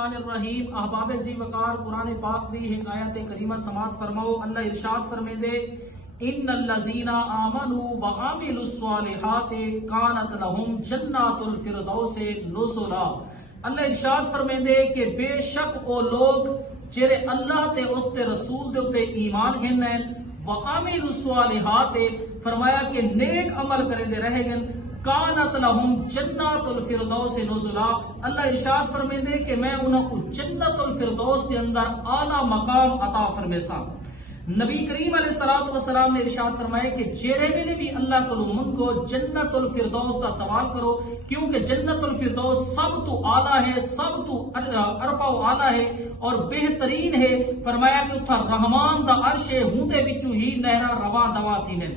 الرحیم احباب ذی وقار قرآن پاک دی ایک آیت کریمہ سماعت فرماؤ۔ اللہ ارشاد فرمیندے ان الذین آمنوا وعملوا الصالحات کانت لہم جنات الفردوس نزلا۔ اللہ ارشاد فرمیندے کہ بے شک او لوگ جڑے اللہ تے اس تے رسول دے تے ایمان گھنن وعملوا الصالحات، فرمایا کہ نیک عمل کریندے رہے گن، کانت لہم جنات الفردوس نزلا۔ اللہ ارشاد فرمیندے کہ میں انہاں کو جنت الفردوس کے اندر اعلی مقام عطا فرمیساں۔ نبی کریم علیہ الصلوۃ والسلام نے ارشاد فرمایا کہ جیرے میں بھی اللہ کو من کو جنت الفردوس کا سوال کرو، کیونکہ جنت الفردوس سب تو اعلیٰ ہے، سب تو عرفہ و اعلیٰ ہے اور بہترین ہے۔ فرمایا کہ اتھا رحمان دا عرش ہے، ہوندے وچوں ہی نہراں رواں دواں تھینن۔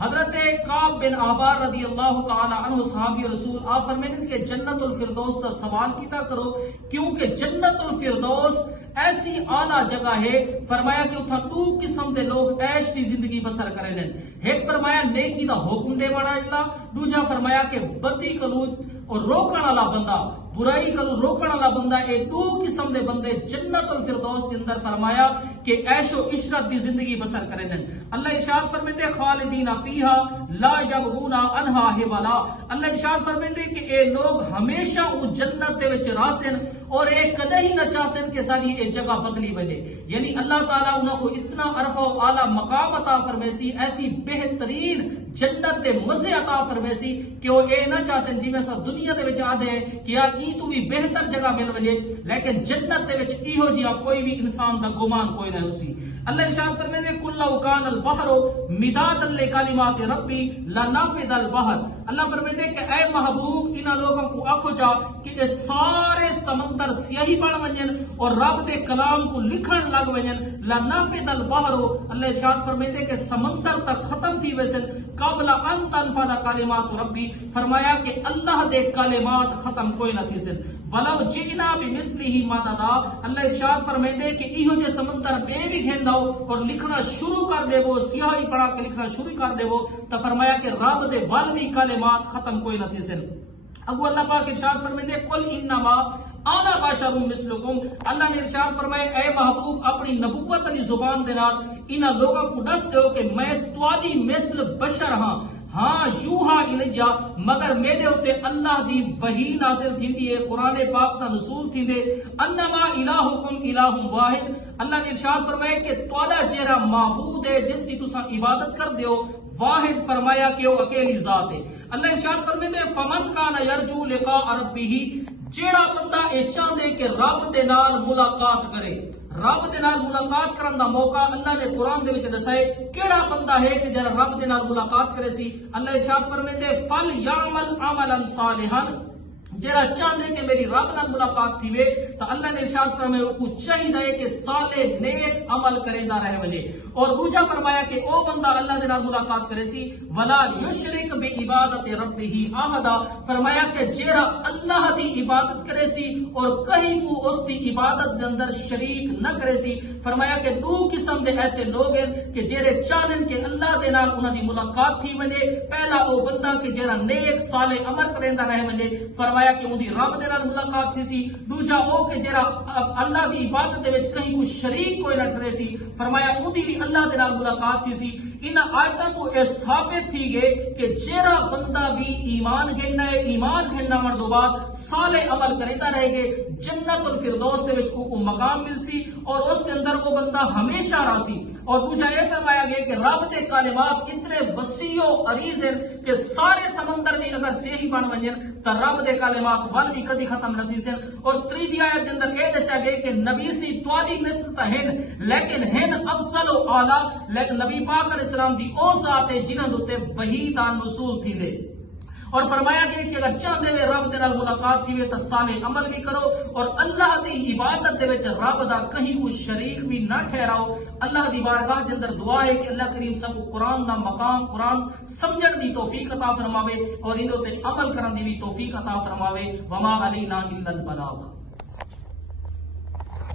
حضرت کعب بن عبار رضی اللہ تعالی عنہ صحابی رسول آپ فرمائیں کہ جنت الفردوس کا سوال کیتا کرو، کیونکہ جنت الفردوس ایسی اعلیٰ جگہ ہے۔ فرمایا کہ اتھا دو قسم دے لوگ عیش کی زندگی بسر کریں۔ ایک فرمایا نیکی دا حکم دے والا اللہ، دوجا فرمایا کہ بدی کلو اور روکن والا بندہ، برائی کلو روکن والا بندہ، اے دو قسم دے بندے جنت الفردوس کے اندر فرمایا کہ عیش و عشرت دی زندگی بسر کریں۔ اللہ ارشاد فرمیندے خالدین فیہا لا یبغون عنہا حولا۔ اللہ ارشاد فرمیندے کہ اے لوگ ہمیشہ او جنت دے وچ راسن اور اے کدے ہی نہ چاہسن کہ ساری اے جگہ بدلی بنے۔ یعنی اللہ تعالیٰ انہوں کو اتنا عرفہ و اعلیٰ مقام عطا فرمیسی، ایسی بہترین جنت دے مزے عطا فرمیسی کہ وہ اے نہ چاہسن جی میں سب دنیا دے وچ آدھے ہیں کہ یار ای تو بھی بہتر جگہ مل وجے، لیکن جنت دے وچ ایہو جیا کوئی بھی انسان دا گمان کوئی نہ ہوسی۔ اللہ ارشاد فرمیندے کل لو کان البحر مدادا لکلمات ربی لنفد البحر۔ اللہ فرمیندے کہ اے محبوب انہاں لوگوں کو آکھو جا کہ اے سارے سمندر سیاہی بن ونجن اور رب دے کلام کو لکھن لگ ونجن لنفد البحر۔ اللہ ارشاد فرمیندے کہ سمندر تک ختم تھی ویسن قبل ان تنفد کلمات ربی، فرمایا کہ اللہ دے کلمات ختم کوئی نہ تھی سن ولو جئنا بمثلہ مددا۔ اللہ ارشاد فرمیندے کہ ایہو جے سمندر بے بھی گھن دو اور لکھنا شروع کر دے وہ سیاہی پڑا کے لکھنا شروع کر دے وہ، تو فرمایا کہ رب دے ول بھی کلمات ختم کوئی نہ تھی سن۔ اگو اللہ پاک ارشاد فرمیندے قل انما انا بشر مثلکم۔ اللہ نے ارشاد فرمایا اے محبوب اپنی نبوت علی زبان دے نال انہاں لوگوں کو دس دیو کہ میں تواڈی مثل بشر ہاں، ہاں یوحا الیہ، مگر میرے ہوتے اللہ دی وحی نازل تھیندی ہے، قرآن پاک دا نزول تھیندے، انما الہکم الہ واحد۔ اللہ نے ارشاد فرمایا کہ تواڈا جیڑا معبود ہے جس کی تساں عبادت کر دیو واحد، فرمایا کہ وہ اکیلی ذات ہے۔ اللہ ارشاد فرمیندے فمن کان یرجو لقاء ربہ، جیڑا بندہ اے چاہندے کہ رب دے نال ملاقات کرے، رب دے نال ملاقات کرن دا موقع اللہ نے قرآن دے وچ دسائے کیڑا بندہ ہے کہ جڑا رب دے نال ملاقات کرے سی۔ اللہ ارشاد فرمیندے فل یعمل عملا صالحا، جڑا چاہندے کہ میری رب نال ملاقات تھی وے تو اللہ نے ارشاد فرمایا کو چاہیے کہ صالح نیک عمل کریندا رہے وجے۔ اور دوجا فرمایا کہ او بندہ اللہ دے نال ملاقات کرے سی ولا یشرک بعبادت ربہ احدا، فرمایا کہ جیڑا اللہ دی عبادت کرے سی اور کہیں کو اس دی عبادت دے اندر شریک نہ کرے سی۔ فرمایا کہ دو قسم دے ایسے لوگ ہیں کہ جیڑے چاہن کہ اللہ دے نال انہاں دی ملاقات تھی وجے، پہلا او بندہ کہ جیڑا نیک صالح عمل کریندا رہے وجے، فرمایا کہ اون دی رب دے نال ملاقات تھی سی۔ دوجا او کہ جیڑا اللہ دی عبادت دے وچ کہیں کو شریک کوئی نہ ٹھہرے سی، فرمایا اون دی بھی اللہ دے نال ملاقات تھی سی۔ ان آیتاں کو اے ثابت تھی گئے کہ جیڑا بندہ بھی ایمان گھننا ہے، ایمان گھننا من دو بعد صالح عمل کرتا رہے گے، جنت الفردوس دے وچ کو مقام مل سی اور اس کے اندر وہ بندہ ہمیشہ راسی۔ اور دوجا یہ فرمایا گیا کہ رب دے کلمات اتنے وسیع و عریض ہیں کہ سارے سمندر بھی اگر سیاہی بن ونجن تو رب دے کلمات ون بھی کدی ختم نہ تھی سن۔ اور تیجی آیت دے اندر یہ دسیا گیا کہ نبی سی تواڈی مثل تا ہن، لیکن ہن افضل و اعلی، لیکن نبی پاک علیہ السلام دی او ذات ہے جنہاں دے وحی دا نزول تھی دے۔ اور فرمایا گیا کہ اگر چاہتے ہوئے رب دے نال ملاقات تھی ہوئے تو صالح عمل بھی کرو اور اللہ دی عبادت دے وچ رب دا کہیں کو شریک بھی نہ ٹھہراؤ۔ اللہ دی بارگاہ دے اندر دعا ہے کہ اللہ کریم سب کو قرآن دا مقام، قرآن سمجھن دی توفیق عطا فرماوے اور انہوں تے عمل کرن دی بھی توفیق عطا فرماوے۔ وما علینا الا البلاغ۔